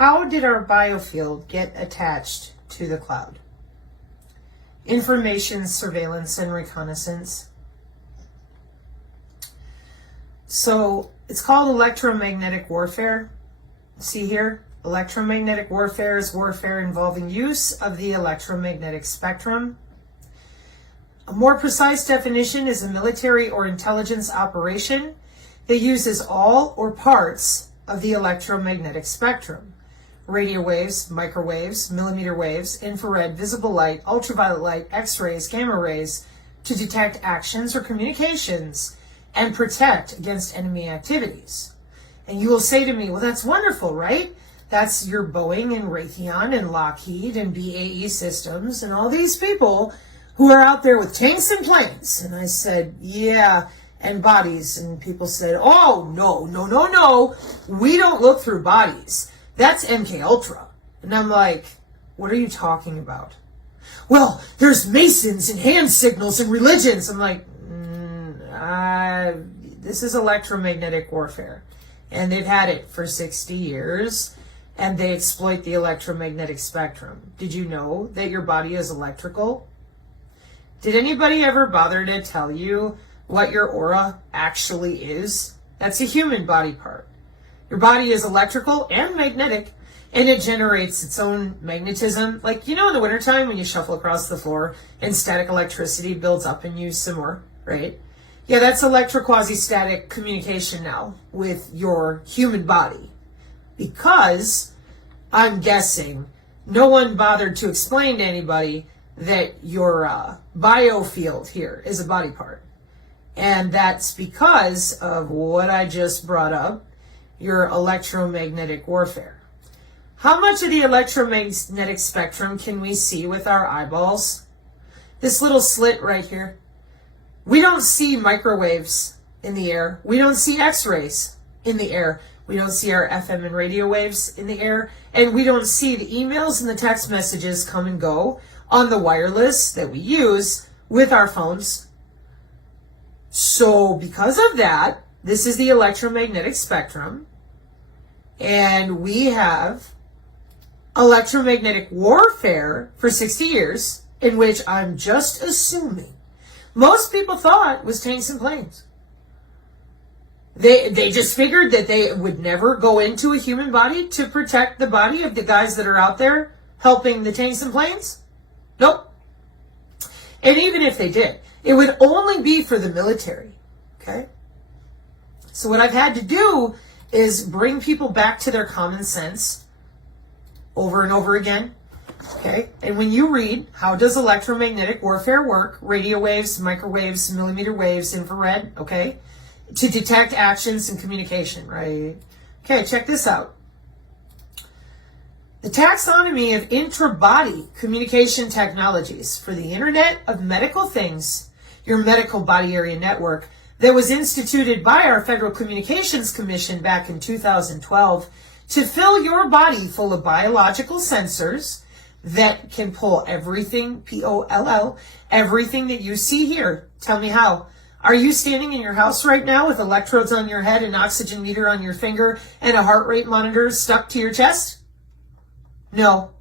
How did our biofield get attached to the cloud? Information, surveillance, and reconnaissance. So it's called electromagnetic warfare. See here? Electromagnetic warfare is warfare involving use of the electromagnetic spectrum. A more precise definition is a military or intelligence operation that uses all or parts of the electromagnetic spectrum. Radio waves, microwaves, millimeter waves, infrared, visible light, ultraviolet light, X-rays, gamma rays to detect actions or communications and protect against enemy activities. And you will say to me, well, that's wonderful, right? That's your Boeing and Raytheon and Lockheed and BAE Systems and all these people who are out there with tanks and planes. And I said, yeah, and bodies. And people said, oh, no. We don't look through bodies. That's MK Ultra. And I'm like, what are you talking about? Well, there's Masons and hand signals and religions. I'm like, this is electromagnetic warfare. And they've had it for 60 years. And they exploit the electromagnetic spectrum. Did you know that your body is electrical? Did anybody ever bother to tell you what your aura actually is? That's a human body part. Your body is electrical and magnetic, and it generates its own magnetism. Like, you know, in the wintertime when you shuffle across the floor and static electricity builds up in you some more, right? Yeah, that's electroquasi-static communication now with your human body. Because, I'm guessing, no one bothered to explain to anybody that your biofield here is a body part. And that's because of what I just brought up, your electromagnetic warfare. How much of the electromagnetic spectrum can we see with our eyeballs? This little slit right here. We don't see microwaves in the air. We don't see X-rays in the air. We don't see our FM and radio waves in the air. And we don't see the emails and the text messages come and go on the wireless that we use with our phones. So because of that, this is the electromagnetic spectrum. And we have electromagnetic warfare for 60 years, in which I'm just assuming most people thought was tanks and planes. They just figured that they would never go into a human body to protect the body of the guys that are out there helping the tanks and planes. Nope. And even if they did, it would only be for the military. Okay? So what I've had to do is bring people back to their common sense over and over again. Okay? And when you read, how does electromagnetic warfare work? Radio waves, microwaves, millimeter waves, infrared, okay? To detect actions and communication, right? Okay, check this out. The taxonomy of intra-body communication technologies for the Internet of Medical Things, your medical body area network, that was instituted by our Federal Communications Commission back in 2012 to fill your body full of biological sensors that can pull everything, P-O-L-L, everything that you see here. Tell me how. Are you standing in your house right now with electrodes on your head, an oxygen meter on your finger, and a heart rate monitor stuck to your chest? No.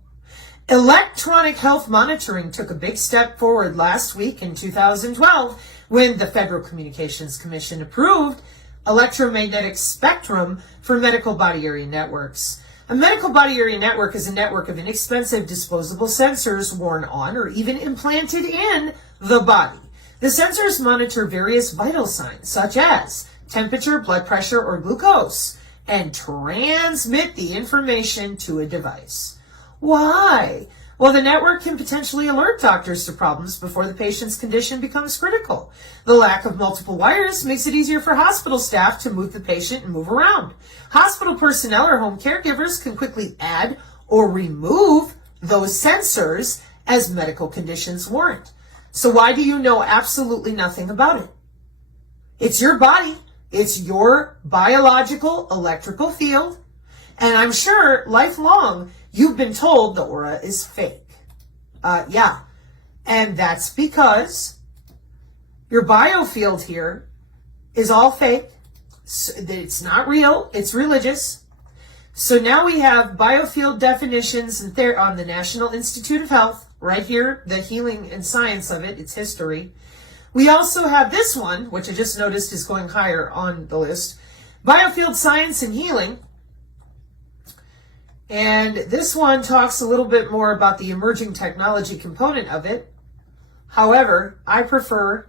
Electronic health monitoring took a big step forward last week in 2012 when the Federal Communications Commission approved electromagnetic spectrum for medical body area networks. A medical body area network is a network of inexpensive disposable sensors worn on or even implanted in the body. The sensors monitor various vital signs such as temperature, blood pressure, or glucose and transmit the information to a device. Why? Well, the network can potentially alert doctors to problems before the patient's condition becomes critical. The lack of multiple wires makes it easier for hospital staff to move the patient and move around. Hospital personnel or home caregivers can quickly add or remove those sensors as medical conditions warrant. So why do you know absolutely nothing about it? It's your body. It's your biological electrical field. And I'm sure lifelong you've been told the aura is fake. Yeah. And that's because your biofield here is all fake. It's not real. It's religious. So now we have biofield definitions and on the National Institute of Health, right here, the healing and science of it, its history. We also have this one, which I just noticed is going higher on the list, Biofield Science and Healing. And this one talks a little bit more about the emerging technology component of it. However, I prefer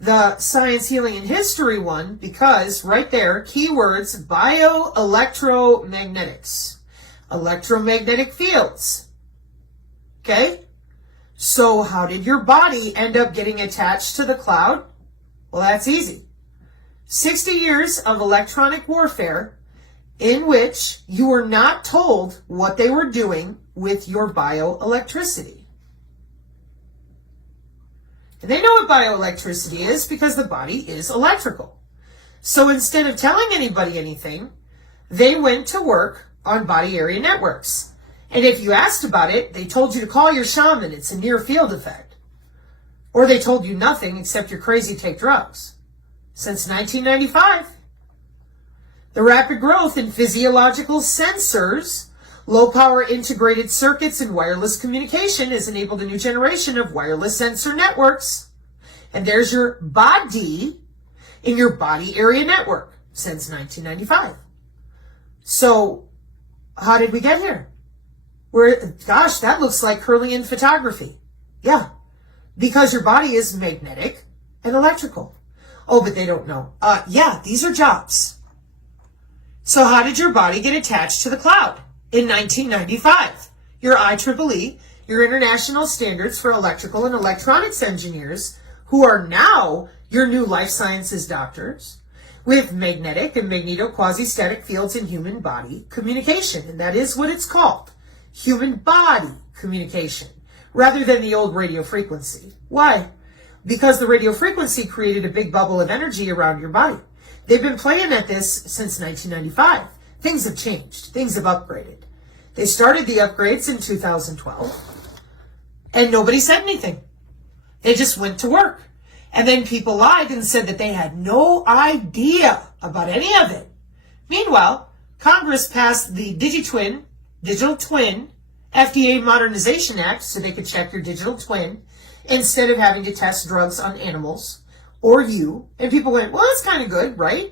the Science, Healing, and History one because right there, keywords, bioelectromagnetics, electromagnetic fields. Okay? So how did your body end up getting attached to the cloud? Well, that's easy. 60 years of electronic warfare in which you were not told what they were doing with your bioelectricity. And they know what bioelectricity is because the body is electrical. So instead of telling anybody anything, they went to work on body area networks. And if you asked about it, they told you to call your shaman. It's a near field effect. Or they told you nothing except you're crazy, take drugs. Since 1995. The rapid growth in physiological sensors, low-power integrated circuits, and wireless communication has enabled a new generation of wireless sensor networks. And there's your body in your body area network since 1995. So, how did we get here? Gosh, that looks like Kirlian photography. Yeah, because your body is magnetic and electrical. Oh, but they don't know. Yeah, these are jobs. So how did your body get attached to the cloud? In 1995, your IEEE, your International Standards for Electrical and Electronics Engineers, who are now your new life sciences doctors, with magnetic and magneto-quasi-static fields in human body communication. And that is what it's called, human body communication, rather than the old radio frequency. Why? Because the radio frequency created a big bubble of energy around your body. They've been playing at this since 1995. Things have changed. Things have upgraded. They started the upgrades in 2012, and nobody said anything. They just went to work. And then people lied and said that they had no idea about any of it. Meanwhile, Congress passed the Digital Twin, FDA Modernization Act so they could check your digital twin instead of having to test drugs on animals or you. And people went, well, that's kind of good, right?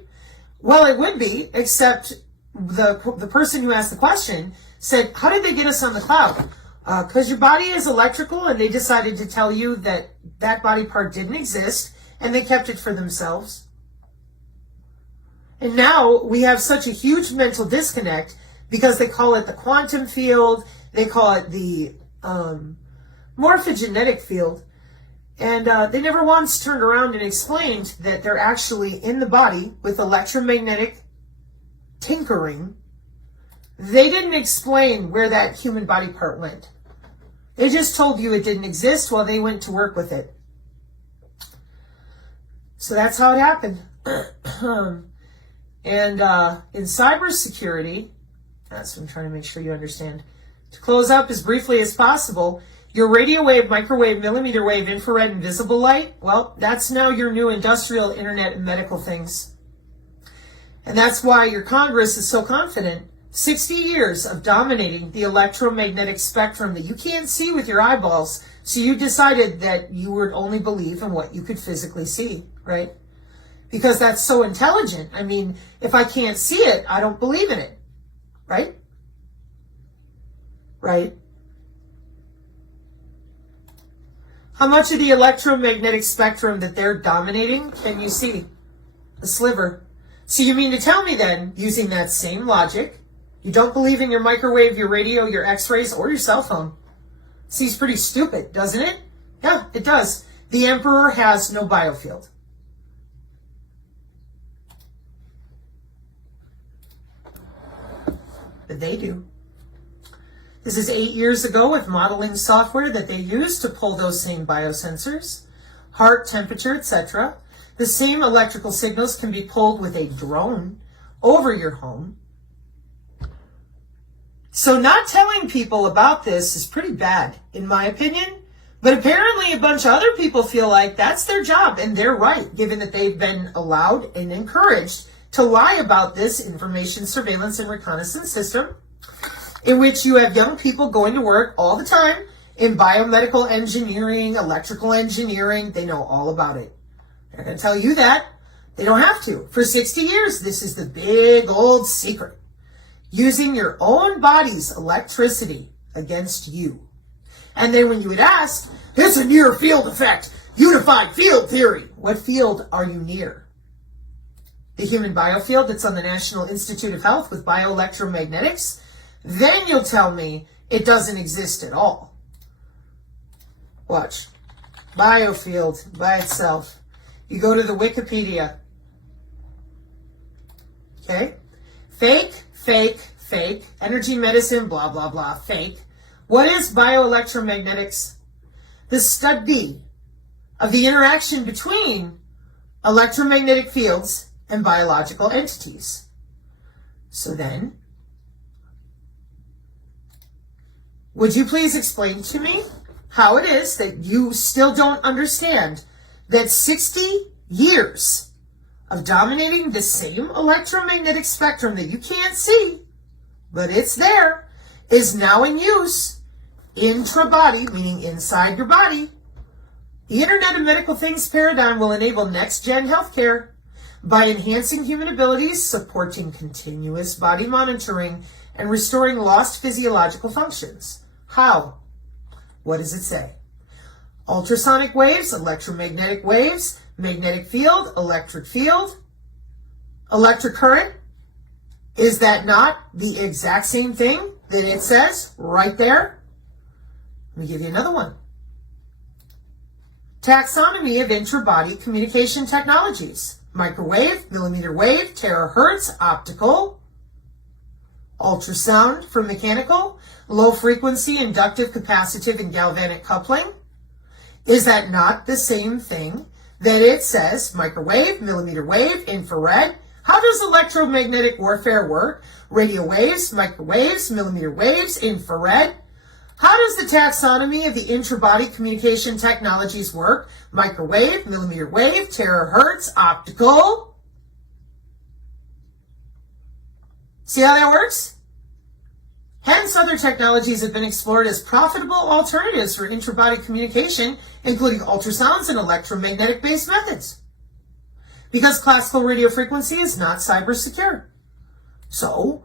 Well, it would be, except the person who asked the question said, how did they get us on the cloud? Because your body is electrical, and they decided to tell you that that body part didn't exist, and they kept it for themselves. And now we have such a huge mental disconnect because they call it the quantum field, they call it the morphogenetic field, and they never once turned around and explained that they're actually in the body with electromagnetic tinkering. They didn't explain where that human body part went. They just told you it didn't exist while they went to work with it. So that's how it happened. And in cybersecurity, that's what I'm trying to make sure you understand. To close up as briefly as possible, your radio wave, microwave, millimeter wave, infrared, and visible light, well, that's now your new industrial, internet, and medical things. And that's why your Congress is so confident. 60 years of dominating the electromagnetic spectrum that you can't see with your eyeballs, so you decided that you would only believe in what you could physically see, right? Because that's so intelligent. I mean, if I can't see it, I don't believe in it, right? Right? How much of the electromagnetic spectrum that they're dominating can you see? A sliver. So you mean to tell me then, using that same logic, you don't believe in your microwave, your radio, your x-rays, or your cell phone? Seems pretty stupid, doesn't it? Yeah, it does. The emperor has no biofield. But they do. This is 8 years ago with modeling software that they used to pull those same biosensors, heart, temperature, etc. The same electrical signals can be pulled with a drone over your home. So not telling people about this is pretty bad, in my opinion. But apparently a bunch of other people feel like that's their job, and they're right, given that they've been allowed and encouraged to lie about this information surveillance and reconnaissance system, in which you have young people going to work all the time in biomedical engineering, electrical engineering. They know all about it. They're going to tell you that. They don't have to. For 60 years, this is the big old secret. Using your own body's electricity against you. And then when you would ask, it's a near field effect, unified field theory. What field are you near? The human biofield that's on the National Institute of Health with bioelectromagnetics? Then you'll tell me it doesn't exist at all. Watch. Biofield by itself. You go to the Wikipedia. Okay? Fake, fake, fake. Energy medicine, blah, blah, blah. Fake. What is bioelectromagnetics? The study of the interaction between electromagnetic fields and biological entities. So then, would you please explain to me how it is that you still don't understand that 60 years of dominating the same electromagnetic spectrum that you can't see, but it's there, is now in use intra-body, meaning inside your body. The Internet of Medical Things paradigm will enable next-gen healthcare by enhancing human abilities, supporting continuous body monitoring, and restoring lost physiological functions. How? What does it say? Ultrasonic waves, electromagnetic waves, magnetic field, electric current. Is that not the exact same thing that it says right there? Let me give you another one. Taxonomy of intra-body communication technologies. Microwave, millimeter wave, terahertz, optical, ultrasound for mechanical, low frequency, inductive, capacitive, and galvanic coupling. Is that not the same thing that it says? Microwave, millimeter wave, infrared. How does electromagnetic warfare work? Radio waves, microwaves, millimeter waves, infrared. How does the taxonomy of the intra-body communication technologies work? Microwave, millimeter wave, terahertz, optical. See how that works? Hence, other technologies have been explored as profitable alternatives for intra-body communication, including ultrasounds and electromagnetic-based methods. Because classical radio frequency is not cyber secure. So,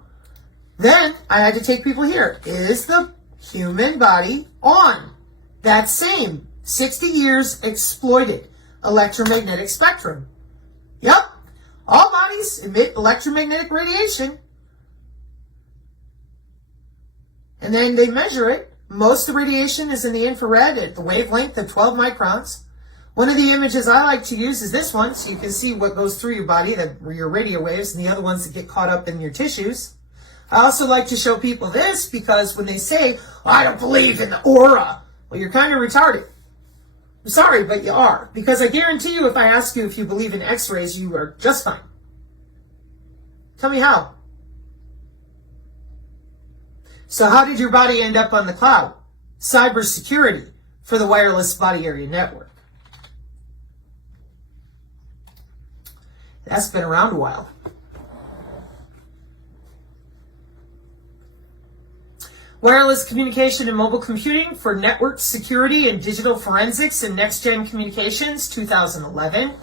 then I had to take people here. Is the human body on that same 60 years exploited electromagnetic spectrum? Yep. All bodies emit electromagnetic radiation. And then they measure it. Most of the radiation is in the infrared at the wavelength of 12 microns. One of the images I like to use is this one, so you can see what goes through your body, your radio waves, and the other ones that get caught up in your tissues. I also like to show people this because when they say, I don't believe in the aura, well, you're kind of retarded. I'm sorry, but you are. Because I guarantee you, if I ask you if you believe in x-rays, you are just fine. Tell me how. So how did your body end up on the cloud? Cybersecurity for the wireless body area network. That's been around a while. Wireless communication and mobile computing for network security and digital forensics and next-gen communications, 2011.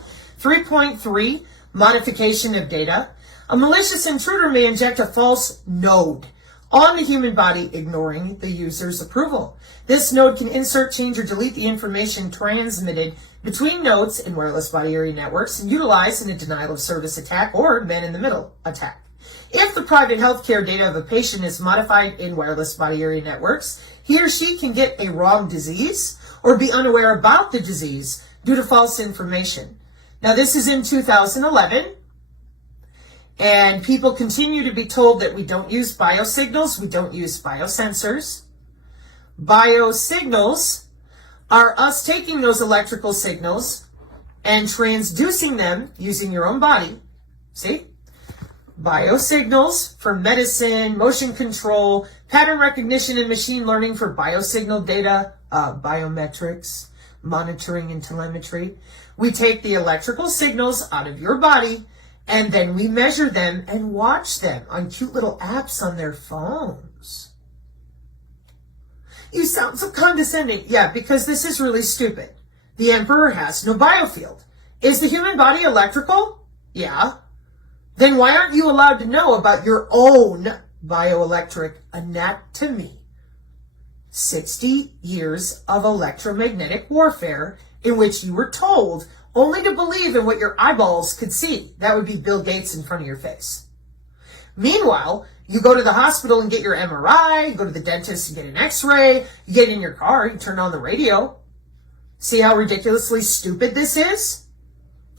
3.3, modification of data. A malicious intruder may inject a false node on the human body, ignoring the user's approval. This node can insert, change, or delete the information transmitted between nodes in wireless body area networks and utilized in a denial of service attack or man-in-the-middle attack. If the private healthcare data of a patient is modified in wireless body area networks, he or she can get a wrong disease or be unaware about the disease due to false information. Now, this is in 2011. And people continue to be told that we don't use biosignals, we don't use biosensors. Biosignals are us taking those electrical signals and transducing them using your own body. See? Biosignals for medicine, motion control, pattern recognition and machine learning for biosignal data, biometrics, monitoring and telemetry. We take the electrical signals out of your body And then we measure them and watch them on cute little apps on their phones. You sound so condescending. Yeah, because this is really stupid. The emperor has no biofield. Is the human body electrical? Yeah. Then why aren't you allowed to know about your own bioelectric anatomy? 60 years of electromagnetic warfare in which you were told only to believe in what your eyeballs could see. That would be Bill Gates in front of your face. Meanwhile, you go to the hospital and get your MRI, you go to the dentist and get an x-ray, you get in your car, you turn on the radio. See how ridiculously stupid this is?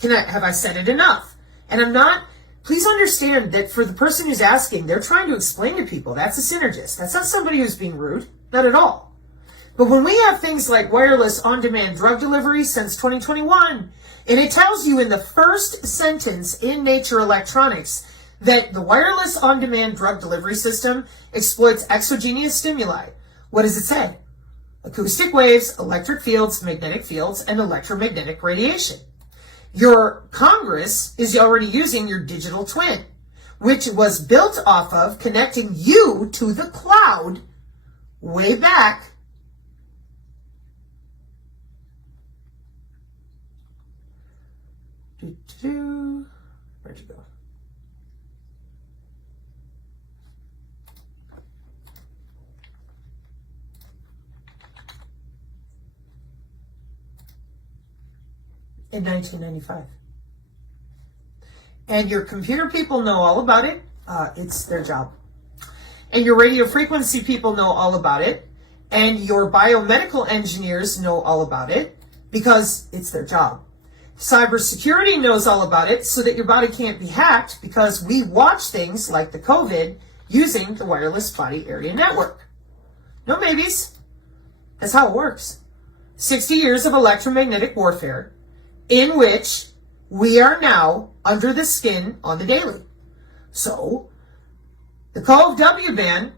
Have I said it enough? And I'm not, please understand that for the person who's asking, they're trying to explain to people. That's a synergist. That's not somebody who's being rude. Not at all. But when we have things like wireless on-demand drug delivery since 2021, and it tells you in the first sentence in Nature Electronics that the wireless on-demand drug delivery system exploits exogenous stimuli. What does it say? Acoustic waves, electric fields, magnetic fields, and electromagnetic radiation. Your Congress is already using your digital twin, which was built off of connecting you to the cloud way back where'd you go? In 1995. And your computer people know all about it. It's their job. And your radio frequency people know all about it. And your biomedical engineers know all about it because it's their job. Cybersecurity knows all about it so that your body can't be hacked because we watch things like the COVID using the wireless body area network. No maybes. That's how it works. 60 years of electromagnetic warfare in which we are now under the skin on the daily. So, the code W-band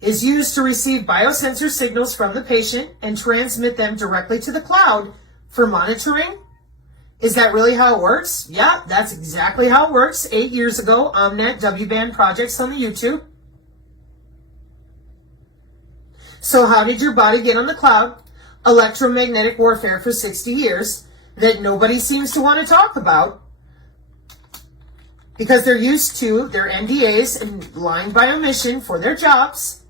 is used to receive biosensor signals from the patient and transmit them directly to the cloud for monitoring. Is that really how it works? Yeah, that's exactly how it works. 8 years ago, Omnet W-band projects on the YouTube. So how did your body get on the cloud? Electromagnetic warfare for 60 years that nobody seems to want to talk about because they're used to their NDAs and lying by omission for their jobs.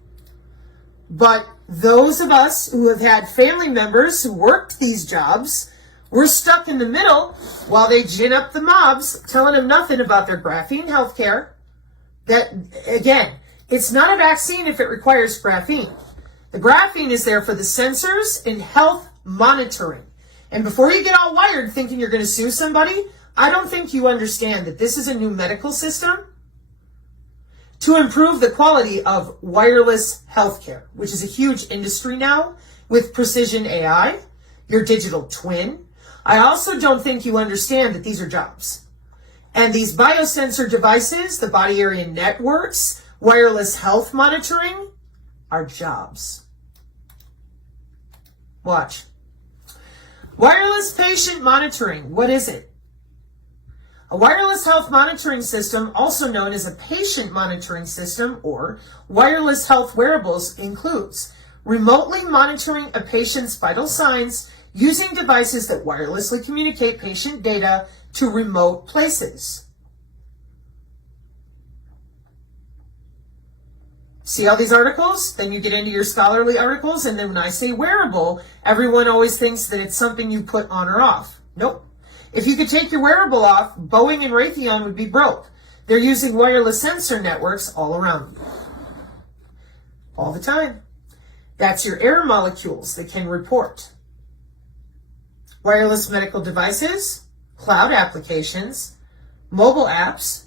But those of us who have had family members who worked these jobs, we're stuck in the middle while they gin up the mobs, telling them nothing about their graphene healthcare. That, again, it's not a vaccine if it requires graphene. The graphene is there for the sensors and health monitoring. And before you get all wired thinking you're going to sue somebody, I don't think you understand that this is a new medical system to improve the quality of wireless healthcare, which is a huge industry now with precision AI, your digital twin. I also don't think you understand that these are jobs. And these biosensor devices, the body area networks, wireless health monitoring are jobs. Watch. Wireless patient monitoring. What is it? A wireless health monitoring system, also known as a patient monitoring system or wireless health wearables, includes remotely monitoring a patient's vital signs using devices that wirelessly communicate patient data to remote places. See all these articles? Then you get into your scholarly articles, and then when I say wearable, everyone always thinks that it's something you put on or off. Nope. If you could take your wearable off, Boeing and Raytheon would be broke. They're using wireless sensor networks all around you. All the time. That's your air molecules that can report. Wireless medical devices, cloud applications, mobile apps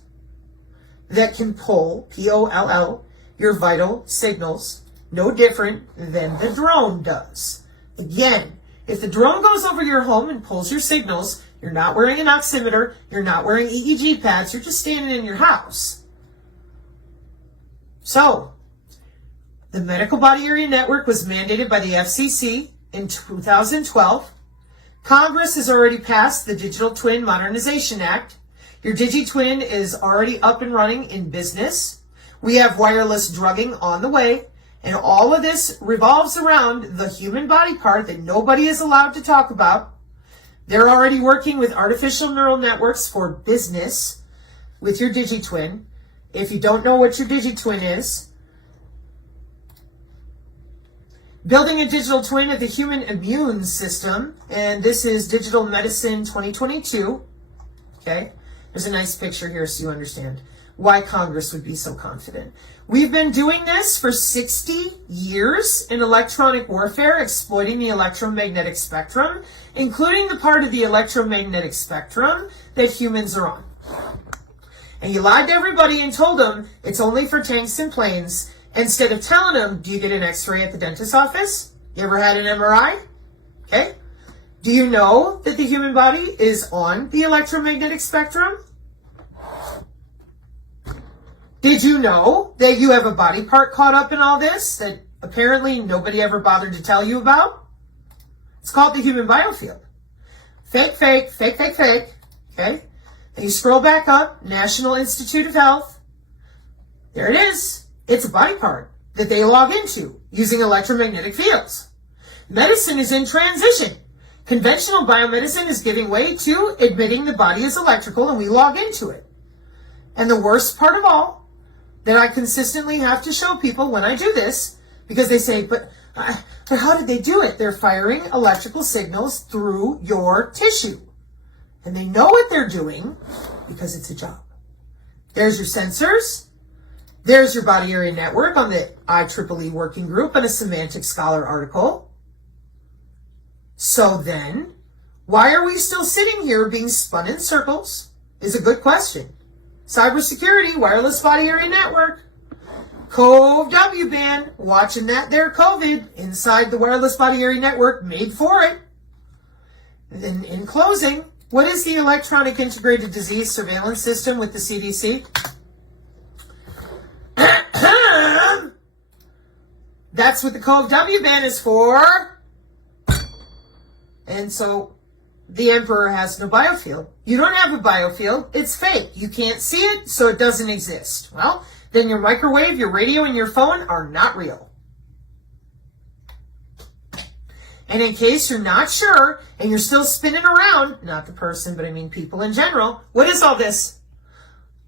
that can pull, P-O-L-L, your vital signals, no different than the drone does. Again, if the drone goes over your home and pulls your signals, you're not wearing an oximeter, you're not wearing EEG pads, you're just standing in your house. So, the Medical Body Area Network was mandated by the FCC in 2012. Congress has already passed the Digital Twin Modernization Act. Your DigiTwin is already up and running in business. We have wireless drugging on the way. And all of this revolves around the human body part that nobody is allowed to talk about. They're already working with artificial neural networks for business with your DigiTwin. If you don't know what your DigiTwin is, building a digital twin of the human immune system, and this is Digital Medicine 2022. Okay, there's a nice picture here so you understand why Congress would be so confident. We've been doing this for 60 years in electronic warfare, exploiting the electromagnetic spectrum, including the part of the electromagnetic spectrum that humans are on. And you lied to everybody and told them it's only for tanks and planes, instead of telling them, do you get an x-ray at the dentist's office? You ever had an MRI? Okay. Do you know that the human body is on the electromagnetic spectrum? Did you know that you have a body part caught up in all this that apparently nobody ever bothered to tell you about? It's called the human biofield. Fake, fake, fake, fake, fake. Okay? And you scroll back up, National Institute of Health. There it is. It's a body part that they log into using electromagnetic fields. Medicine is in transition. Conventional biomedicine is giving way to admitting the body is electrical and we log into it. And the worst part of all, that I consistently have to show people when I do this, because they say, but how did they do it? They're firing electrical signals through your tissue. And they know what they're doing because it's a job. There's your sensors. There's your body area network on the IEEE working group and a Semantic Scholar article. So then, why are we still sitting here being spun in circles? Is a good question. Cybersecurity, wireless body area network, COVE W-band, watching that there COVID inside the wireless body area network, made for it. And then in closing, what is the Electronic Integrated Disease Surveillance System with the CDC? That's what the COVE W-band is for. And so the emperor has no biofield. You don't have a biofield. It's fake. You can't see it, so it doesn't exist. Well, then your microwave, your radio, and your phone are not real. And in case you're not sure, and you're still spinning around, not the person, but I mean people in general, what is all this?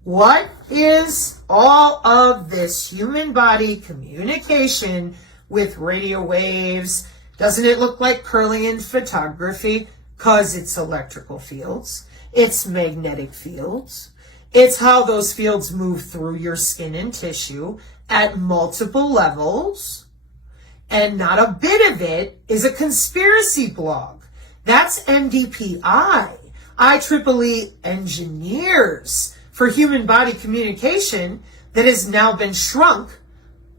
What is all of this human body communication with radio waves? Doesn't it look like Kirlian photography? Because it's electrical fields, it's magnetic fields, it's how those fields move through your skin and tissue at multiple levels, and not a bit of it is a conspiracy blog. That's NDPI, IEEE engineers for human body communication that has now been shrunk,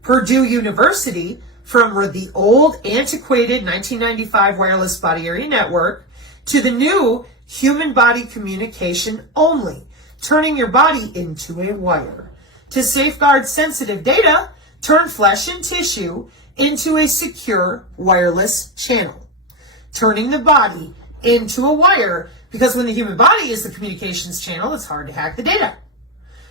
Purdue University, from the old antiquated 1995 wireless body area network to the new human body communication only, turning your body into a wire. To safeguard sensitive data, turn flesh and tissue into a secure wireless channel. Turning the body into a wire, because when the human body is the communications channel, it's hard to hack the data.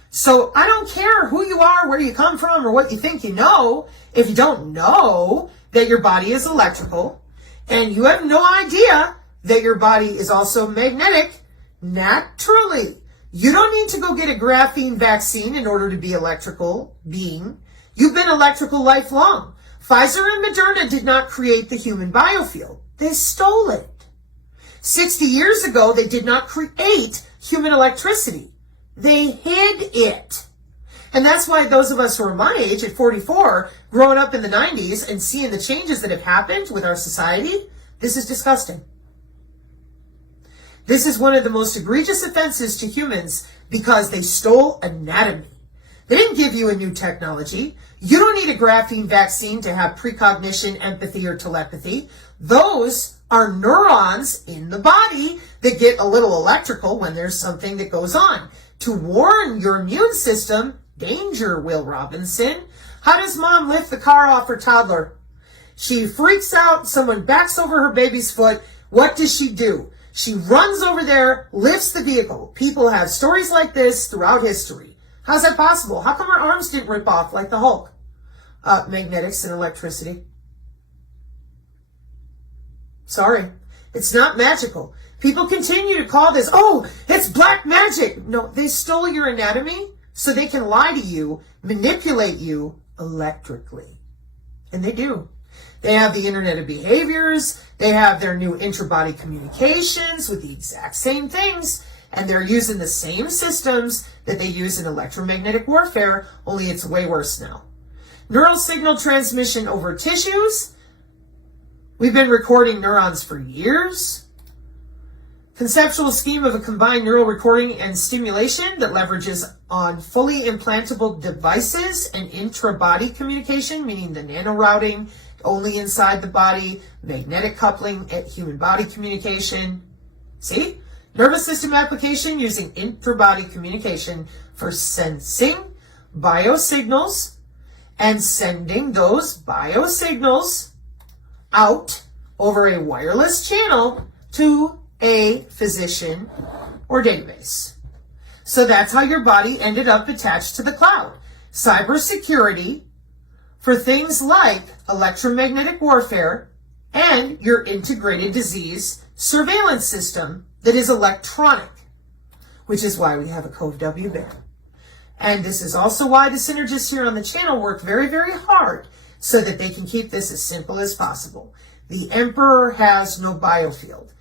So I don't care who you are, where you come from, or what you think you know. If you don't know that your body is electrical, and you have no idea that your body is also magnetic, naturally, you don't need to go get a graphene vaccine in order to be electrical being. You've been electrical lifelong. Pfizer and Moderna did not create the human biofield. They stole it. 60 years ago, they did not create human electricity. They hid it. And that's why those of us who are my age at 44, growing up in the 90s and seeing the changes that have happened with our society, this is disgusting. This is one of the most egregious offenses to humans because they stole anatomy. They didn't give you a new technology. You don't need a graphene vaccine to have precognition, empathy, or telepathy. Those are neurons in the body that get a little electrical when there's something that goes on. To warn your immune system, danger, Will Robinson. How does mom lift the car off her toddler? She freaks out, someone backs over her baby's foot. What does she do? She runs over there, lifts the vehicle. People have stories like this throughout history. How's that possible? How come her arms didn't rip off like the Hulk? Magnetics and electricity. Sorry. It's not magical. People continue to call this, oh, it's black magic. No, they stole your anatomy so they can lie to you, manipulate you electrically. And they do. They have the Internet of Behaviors. They have their new interbody communications with the exact same things. And they're using the same systems that they use in electromagnetic warfare, only it's way worse now. Neural signal transmission over tissues. We've been recording neurons for years. Conceptual scheme of a combined neural recording and stimulation that leverages on fully implantable devices and intra-body communication, meaning the nanorouting only inside the body, magnetic coupling at human body communication. See? Nervous system application using intra-body communication for sensing biosignals and sending those biosignals out over a wireless channel to a physician or database. So that's how your body ended up attached to the cloud. Cybersecurity for things like electromagnetic warfare and your integrated disease surveillance system that is electronic, which is why we have a Cove W ban. And this is also why the synergists here on the channel work very, very hard so that they can keep this as simple as possible. The emperor has no biofield.